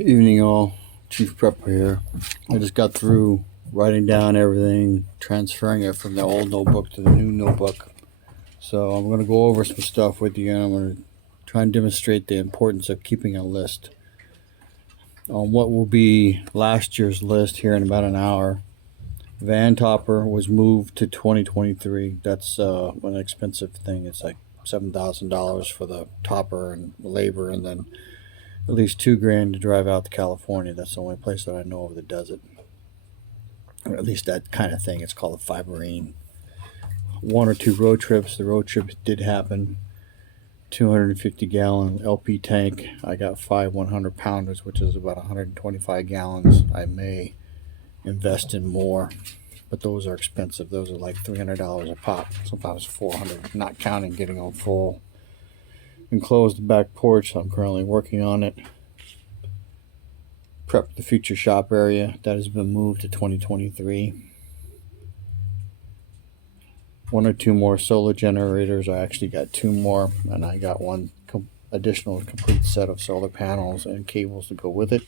Evening all, Chief Prepper here. I just got through writing down everything, transferring it from the old notebook to the new notebook. So I'm going to go over some stuff with you, and I'm going to try and demonstrate the importance of keeping a list. On what will be last year's list here in about an hour, van topper was moved to 2023. That's an expensive thing. It's like $7,000 for the topper and labor, and then at least $2,000 to drive out to California. That's the only place that I know of that does it, or at least that kind of thing. It's called a fiberine. One or two road trips. The road trips did happen. 250-gallon LP tank. I got 5 100-pounders, which is about 125 gallons. I may invest in more, but those are expensive. Those are like $300 a pop, sometimes $400, not counting getting on full. Enclosed the back porch. I'm currently working on it. Prep the future shop area. That has been moved to 2023. One or two more solar generators. I actually got two more, and I got one additional complete set of solar panels and cables to go with it.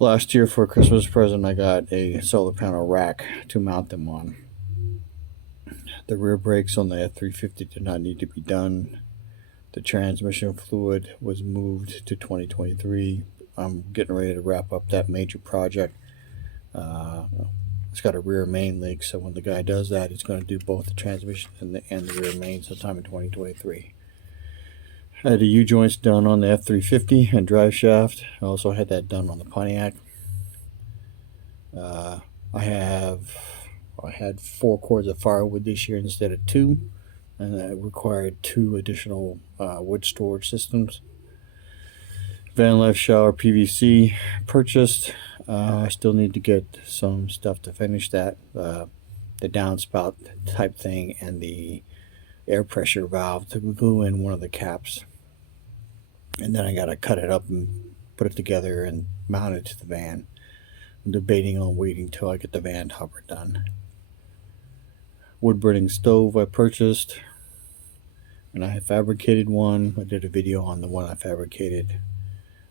Last year for a Christmas present, I got a solar panel rack to mount them on. The rear brakes on the F-350 did not need to be done. The transmission fluid was moved to 2023. I'm getting ready to wrap up that major project. It's got a rear main leak, so when the guy does that, he's going to do both the transmission and the rear main sometime in 2023. I had the U-joints done on the F-350 and drive shaft. I also had that done on the Pontiac. I had 4 cords of firewood this year instead of 2, and it required 2 additional wood storage systems. Van life shower PVC purchased. I still need to get some stuff to finish that. The downspout type thing and the air pressure valve to glue in one of the caps. And then I got to cut it up and put it together and mount it to the van. I'm debating on waiting till I get the van topper done. Wood burning stove I purchased, and I have fabricated one. I did a video on the one I fabricated.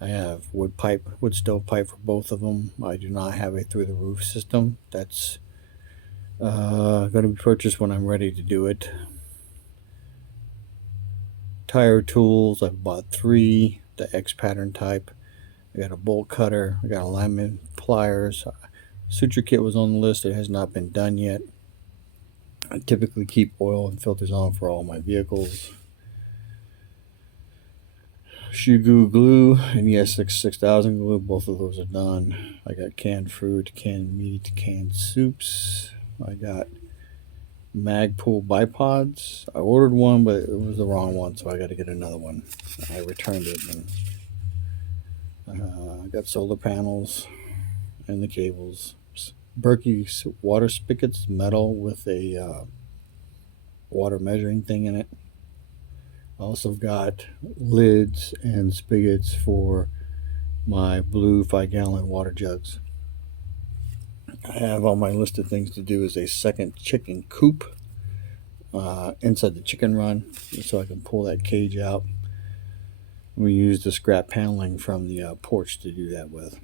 I have wood stove pipe for both of them. I do not have a through the roof system. That's going to be purchased when I'm ready to do it. Tire tools, I've bought 3, the X pattern type. I got a bolt cutter. I got alignment pliers. Suture kit was on the list. It has not been done yet. I typically keep oil and filters on for all my vehicles. Shoe glue and ESX 6000 glue, both of those are done. I got canned fruit, canned meat, canned soups. I got Magpul bipods. I ordered one, but it was the wrong one, so I got to get another one. I returned it, and I got solar panels and the cables. Berkey water spigots, metal with a water measuring thing in it. Also got lids and spigots for my blue 5-gallon water jugs. I have on my list of things to do is a second chicken coop inside the chicken run, so I can pull that cage out. We use the scrap paneling from the porch to do that with.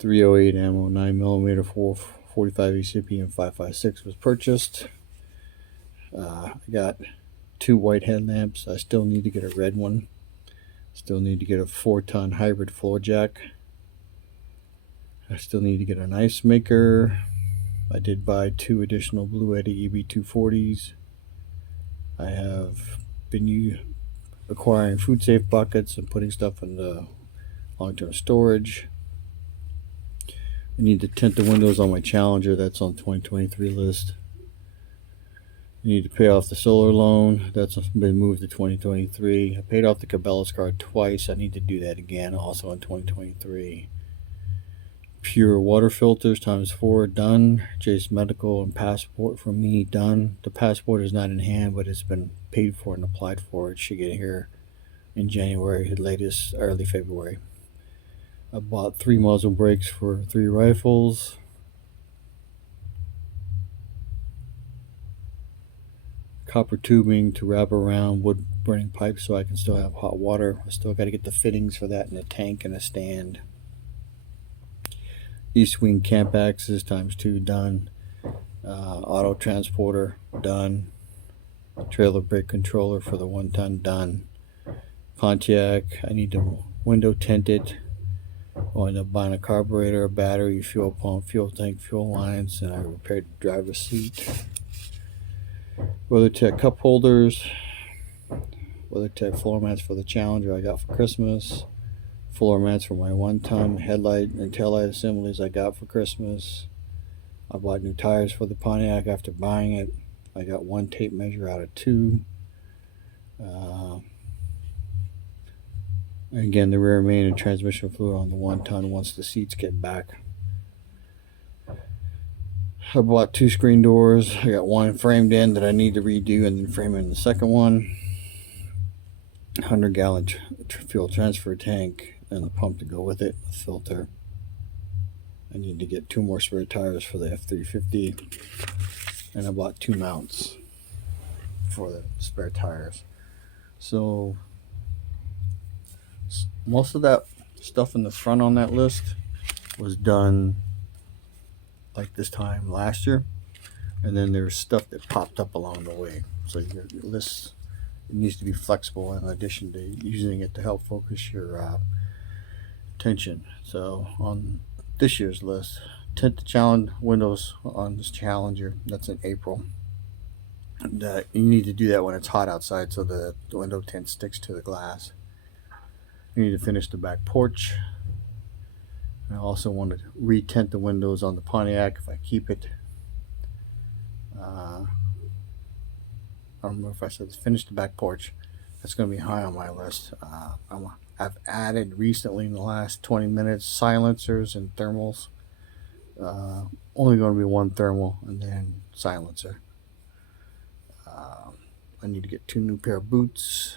308 ammo, 9mm 445 ECP and 5.56 was purchased. I got 2 white headlamps. I still need to get a red one. Still need to get a 4-ton hybrid floor jack. I still need to get an ice maker. I did buy 2 additional Blue Eddy EB240s. I have been acquiring food safe buckets and putting stuff in the long-term storage. I need to tint the windows on my Challenger. That's on the 2023 list. I need to pay off the solar loan. That's been moved to 2023. I paid off the Cabela's card twice. I need to do that again, also in 2023. Pure water filters ×4 done. Jace Medical and passport for me done. The passport is not in hand, but it's been paid for and applied for. It should get here in January, latest early February. I bought 3 muzzle brakes for 3 rifles. copper tubing to wrap around wood burning pipes so I can still have hot water. I still got to get the fittings for that in a tank and a stand. East wing camp axis ×2 done. Auto transporter done. Trailer brake controller for the 1-ton done. Pontiac, I need to window tint it. I'll end up buying a carburetor, a battery, fuel pump, fuel tank, fuel lines, and I repaired the driver's seat. WeatherTech cup holders. WeatherTech floor mats for the Challenger I got for Christmas. Floor mats for my 1-ton headlight and taillight assemblies I got for Christmas. I bought new tires for the Pontiac after buying it. I got 1 tape measure out of 2. Again, the rear main and transmission fluid on the 1-ton once the seats get back. I bought 2 screen doors. I got 1 framed in that I need to redo and then frame in the second one. 100-gallon fuel transfer tank and the pump to go with it, the filter. I need to get 2 more spare tires for the F350. And I bought 2 mounts for the spare tires. So most of that stuff in the front on that list was done like this time last year, and then there's stuff that popped up along the way. So your list needs to be flexible in addition to using it to help focus your attention. So on this year's list, tint the challenge windows on this Challenger. That's in April. And you need to do that when it's hot outside so the window tint sticks to the glass. You need to finish the back porch. I also want to re-tint the windows on the Pontiac if I keep it. I don't remember if I said finish the back porch. That's going to be high on my list. I've added recently in the last 20 minutes silencers and thermals. Only going to be 1 thermal and then silencer. I need to get 2 new pair of boots.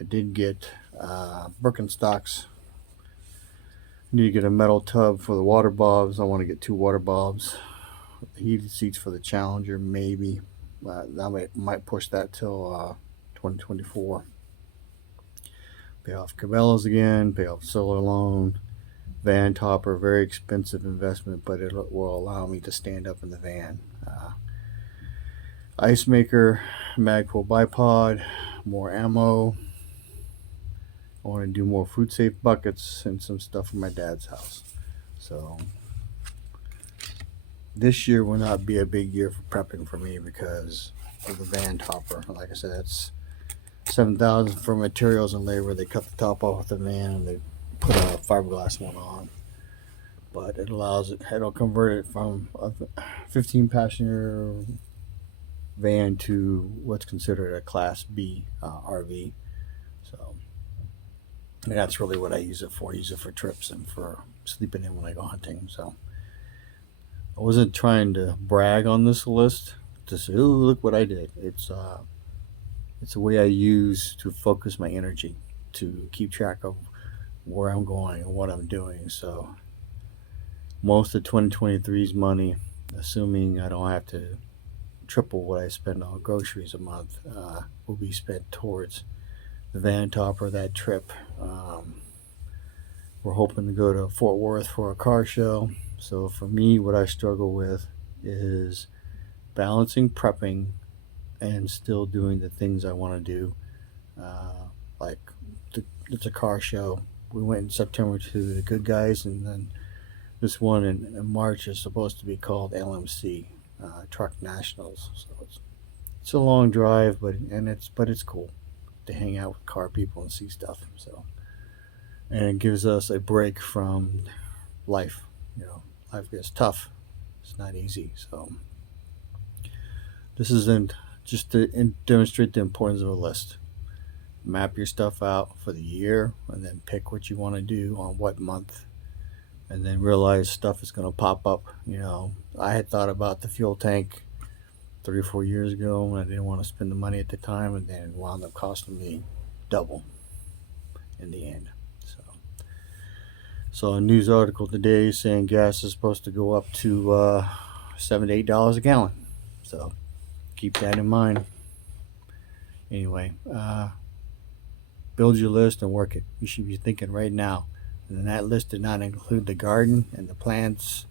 I did get Birkenstocks. I need to get a metal tub for the water bobs. I want to get 2 water bobs. Heated seats for the Challenger, maybe. That might push that till 2024. Pay off Cabela's again. Pay off solar loan. Van topper, very expensive investment, but it will allow me to stand up in the van. Ice maker, Magpul bipod, more ammo. I want to do more food safe buckets and some stuff from my dad's house. So this year will not be a big year for prepping for me because of the van topper. Like I said, that's $7,000 for materials and labor. They cut the top off the van and they put a fiberglass one on. But it allows it, it'll convert it from a 15 passenger van to what's considered a Class B RV. So and that's really what I use it for. I use it for trips and for sleeping in when I go hunting. So I wasn't trying to brag on this list to say, "Oh, look what I did." It's a way I use to focus my energy, to keep track of where I'm going and what I'm doing. So most of 2023's money, assuming I don't have to triple what I spend on groceries a month, will be spent towards the van topper, that trip. We're hoping to go to Fort Worth for a car show. So for me, what I struggle with is balancing prepping and still doing the things I want to do. Like it's a car show. We went in September to the Good Guys, and then this one in March is supposed to be called LMC, Truck Nationals. So it's a long drive, but it's cool to hang out with car people and see stuff. So, and it gives us a break from life. You know, life gets tough. It's not easy. So this isn't just to demonstrate the importance of a list. Map your stuff out for the year and then pick what you want to do on what month, and then realize stuff is going to pop up. You know, I had thought about the fuel tank 3 or 4 years ago and I didn't want to spend the money at the time, and then it wound up costing me double in the end. So a news article today saying gas is supposed to go up to $7 to $8 a gallon. So keep that in mind. Anyway, build your list and work it. You should be thinking right now. And that list did not include the garden and the plants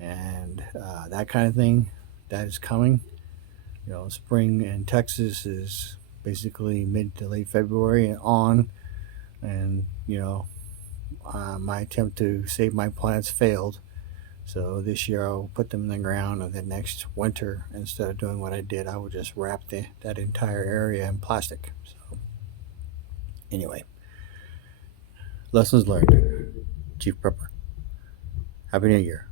and that kind of thing. That is coming. You know, spring in Texas is basically mid to late February and on. And, you know, my attempt to save my plants failed. So this year I'll put them in the ground, and then next winter, instead of doing what I did, I would just wrap that entire area in plastic. So anyway, lessons learned. Chief Prepper. Happy New Year.